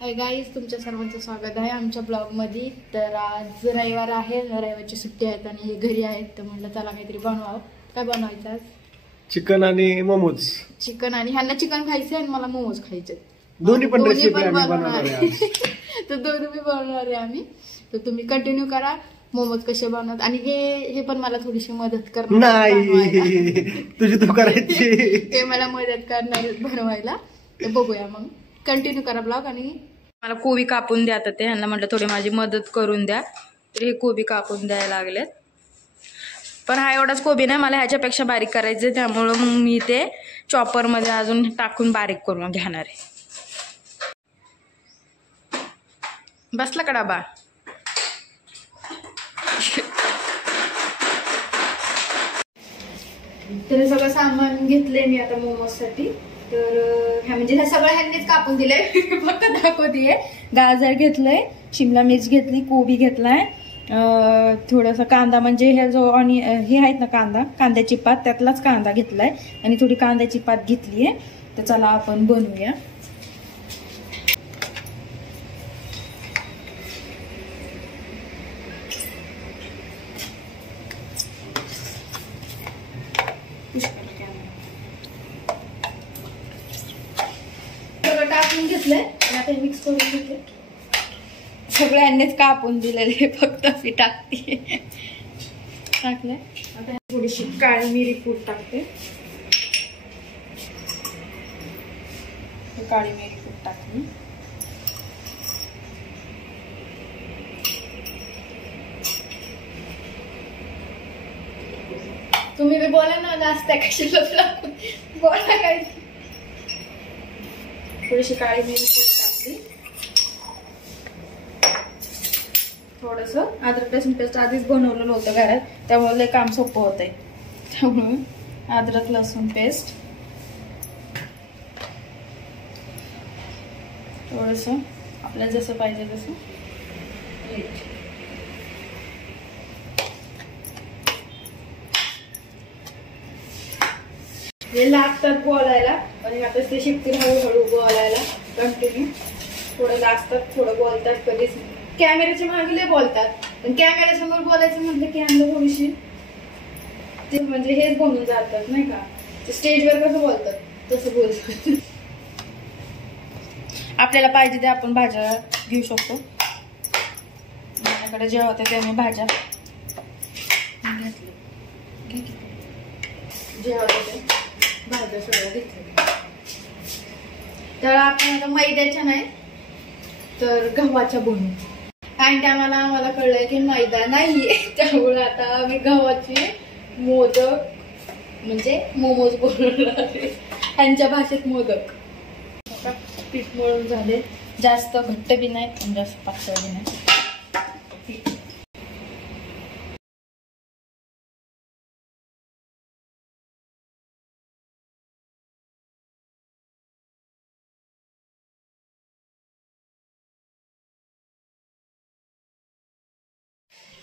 Hi guys, तुमच्या सर्वांचं स्वागत आहे आमच्या ब्लॉगमध्ये। तर आज रविवार आहे, रविवारची सुट्टी आहेत आणि हे घरी आहेत, तर म्हटलं चला काहीतरी बनवावं। काय बनवायचं आज? चिकन आणि मोमोज। चिकन आणि ह्यांना चिकन खायचं आणि मला मोमोज खायचे। दोन्ही पण रेसिपी आम्ही बनवणार आहे आज। तर दोन्ही मी बनवणार आहे आम्ही, तर तुम्ही कंटिन्यू करा। मोमोज कसे बनवतात आणि हे पण मला थोडीशी मदत करणार नाही, तुझी तू करायची, ते मला मदत करणार बनवायला। तर बघूया, मग कंटिन्यू करा ब्लॉग। आणि मला कोबी कापून द्या, तर ते ह्यांना म्हटलं थोडी माझी मदत करून द्या, तर हे कोबी कापून द्यायला लागलेत। पण हा एवढाच कोबी नाही, मला ह्याच्यापेक्षा बारीक करायचे, त्यामुळं मग मी ते चॉपरमध्ये अजून टाकून बारीक करून घेणार आहे। बसला का डबा? तर सगळं सामान घेतलंय मी आता मोमोजसाठी। तर ह्या म्हणजे ह्या सगळं ह्यांनीच कापून दिलंय, फक्त दाखवतेय। गाजर घेतलंय, शिमला मिर्च घेतली, कोबी घेतलाय, थोडासा कांदा, म्हणजे हे जो हे आहेत ना कांद्याची पात, त्यातलाच कांदा घेतलाय आणि थोडी कांद्याची पात घेतलीये। तर चला आपण बनवूया। टाकून घेतलंय आणि आता मिक्स करून घेतले। सगळ्यांनीच कापून दिलेले, फक्त मी टाकते। टाकले आता थोडीशी काळी मिरी पूड टाकते। काळी मिरी पूड टाकली। तुम्ही बी बोला ना, जास्त कशाला बोला काय। थोडीशी काळी मिरी पूड टाकली, थोडस अद्रक लसूण पेस्ट आधीच बनवलेलं होतं घरात, त्यामुळे लय काम सोपं होतंय। त्यामुळे अद्रक लसूण पेस्ट, थोडस आपल्याला जसं पाहिजे तसं मीठ। हे लागतात बोलायला, आणि आता ते शिकतील हळूहळू बोलायला कंटिन्यू। थोडं लागतात, थोडं बोलतात, कधीच कॅमेऱ्याच्या मागे लय बोलतात, पण कॅमेऱ्या समोर बोलायचं म्हटलं की यांना थोडीशी ते म्हणजे हेच बोलून जातात, नाही का? स्टेजवर कसं बोलतात तसं बोलतात। आपल्याला पाहिजे ते आपण भाज्या घेऊ शकतो। माझ्याकडे जेव्हा होते तेव्हा मी भाज्या घेतल्या, जेव्हा होते भाज्या सगळ्या घेतल्या। तर आपण आता मैद्याच्या नाही तर गव्हाच्या बनवू। आणि त्यामुळे आम्हाला कळलंय की मैदा नाहीये, त्यामुळे आता मी गव्हाचे मोदक म्हणजे मोमोज बनवणार आहे, त्यांच्या भाषेत मोदक। आता पीठ मळून झाले, जास्त घट्ट बी नाही आणि जास्त पातळ बी नाही।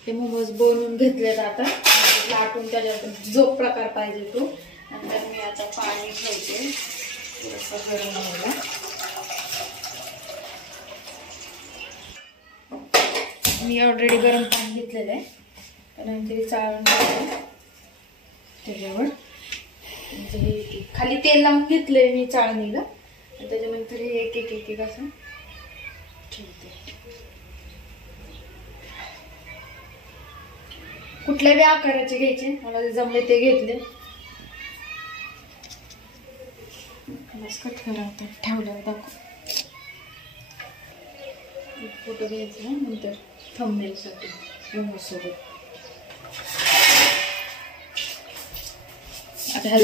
हे मोमोज बनवून घेतलेत, आता लाटून त्याच्यात जो प्रकार पाहिजे तो। नंतर मी आता पाणी ठेवते थोडंसं गरम व्हायला। मी ऑलरेडी गरम पाणी घेतलेलं आहे, त्यानंतर चाळून ठेवते त्याच्यावर। म्हणजे खाली तेल लावून घेतलंय मी चाळणीला, त्याच्यानंतर हे एक एक एक असं ठेवते। कुठल्याही आकाराचे घ्यायचे, मला जे जमले ते घेतले। कट करा आता, ठेवल्यावर दाखव। एक फोटो घ्यायचा नंतर थंबनेल साठी मोमोज सोबत। आता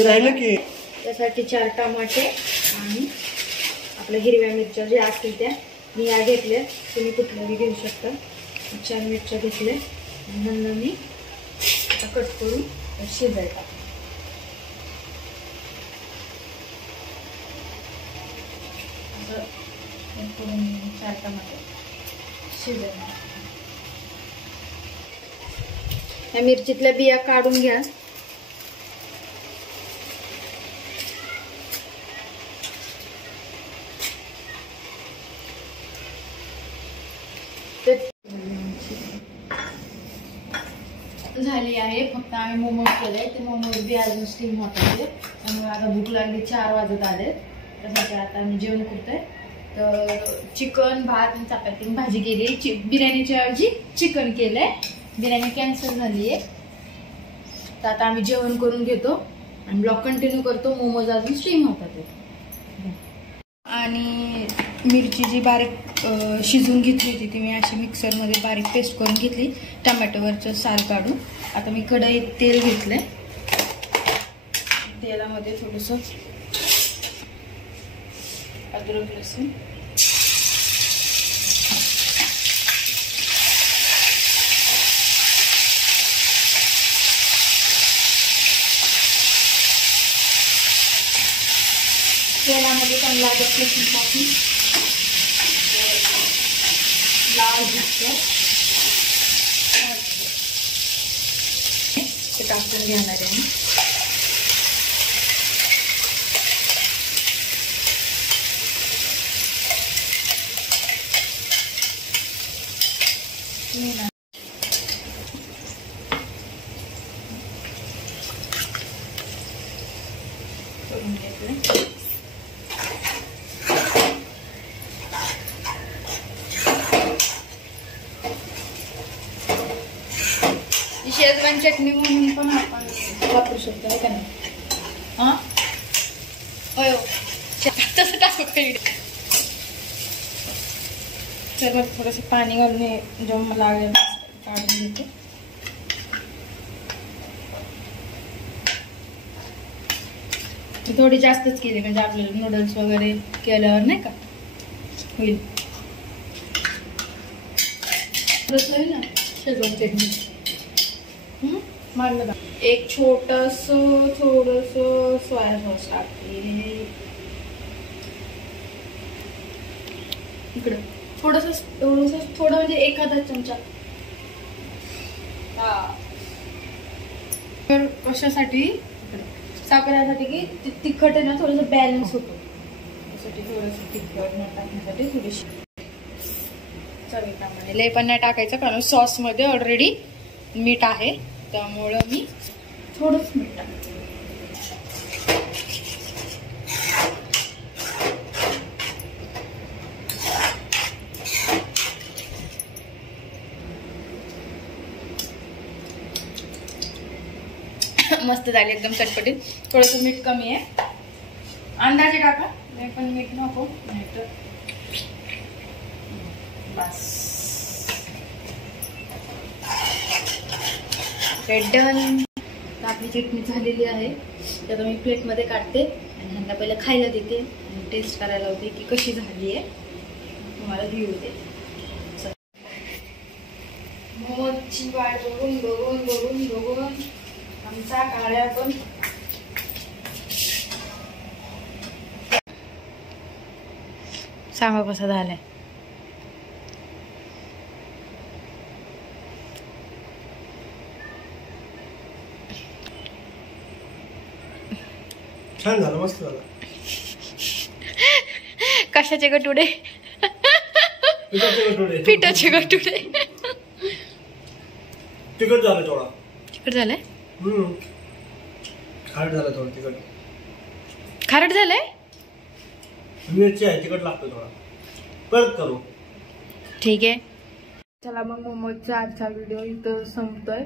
त्यासाठी 4 टमाटे आणि आपल्या हिरव्या मिरच्या ज्या असतील त्या मी या घेतल्या, तुम्ही कुठल्याही घेऊ शकता। 4 मिरच्या घेतल्या, नंतर मी आता कट करून शिजायला। करून 4 टमाटे शिजायला। या मिरचीतल्या बिया काढून घ्या। झाली आहे. फक्त आम्ही मोमोज केले, ते मोमोज बी अजून स्टीम होत होते. त्यामुळे आता भूक लागली, 4 वाजत आले. त्यासाठी आता आम्ही जेवण करतोय. तर चिकन, भात आणि चपाती भाजी केली. बिर्याणीच्या ऐवजी चिकन केलंय. बिर्याणी कॅन्सल झाली आहे. तर आता आम्ही जेवण करून घेतो आणि ब्लॉग कंटिन्यू करतो. मोमोज अजून स्टीम होतात. आणि मिरची जी बारीक शिजून घेतली होती ती मी अशी मिक्सरमध्ये बारीक पेस्ट करून घेतली, टमॅटोवरचं साल काढून. आता मी कढईत तेल घेतलंय. तेलामध्ये थोडंसं अद्रक लसूण, तेलामध्ये चांगला अद्रक लसूण टाकून लाल दिसतं ते टाकून घेणार आहे. करून घेतलं. शेजवान चटणी म्हणून पण आपण वापरू शकतो, आहे का नाही? हा होय, तसं टाकू काही. तर मग थोडंसं पाणी घालून जेव्हा लागेल काढून घेते. थोडी जास्तच केली म्हणजे आपल्याला नूडल्स वगैरे केल्यावर नाही का होईल. ना शेजवान चटणी मारलं का. एक छोटस थोडस सोया सॉस टाकते इकडं. थोडस थोडं म्हणजे एखादा चमचा. तर कशासाठी? साखरेसाठी की तिखट आहे ना थोडंसं बॅलन्स होतो, त्यासाठी थोडंसं तिखट टाकण्यासाठी थोडीशी चवीप्रमाणे. लय पण नाही टाकायचं कारण सॉस मध्ये ऑलरेडी मीठ आहे, त्यामुळं मी थोडंच मीठ टाकते. मस्त झाली एकदम चटपटीत. थोडंसं मीठ कमी आहे, अंदाजे टाका, नाही पण मीठ नको नाही तर बस. डन. आपली चटणी झालेली आहे. तर मी प्लेटमध्ये काढते आणि ह्यांना पहिलं खायला देते आणि टेस्ट करायला होते की कशी झाली आहे, तुम्हाला व्ह्यू दे. मोमोजची वाट बघून बघून बघून बघून आमचा काळ्या पण सांगा कसा झालाय. छान झालं, मस्त झालं. कशाचे गटुडे? पिठाचे गटुडे. तिखट झालं थोडा. तिखट झालंय? खारट झालं थोडं. तिखट खारट झालंय. मिरची आहे, तिखट लागतं थोडा. परत करू. ठीक आहे. चला मग मोमोजचा आजचा व्हिडिओ इथं संपतोय.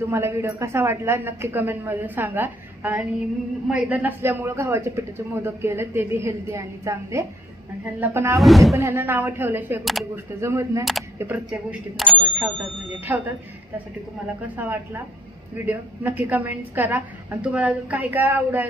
तुम्हाला व्हिडिओ कसा वाटला नक्की कमेंटमध्ये सांगा. आणि मैदा नसल्यामुळं गव्हाच्या पिठाचे मोदक केले, ते बी हेल्दी आणि चांगले. आणि ह्यांना पण आवडते, पण ह्यांना नावं ठेवल्याशिवाय कुठली गोष्ट जमत नाही. ते प्रत्येक गोष्टीत नावं ठेवतात म्हणजे ठेवतात. त्यासाठी तुम्हाला कसा वाटला व्हिडिओ नक्की कमेंट्स करा. आणि तुम्हाला अजून काय काय आवडायला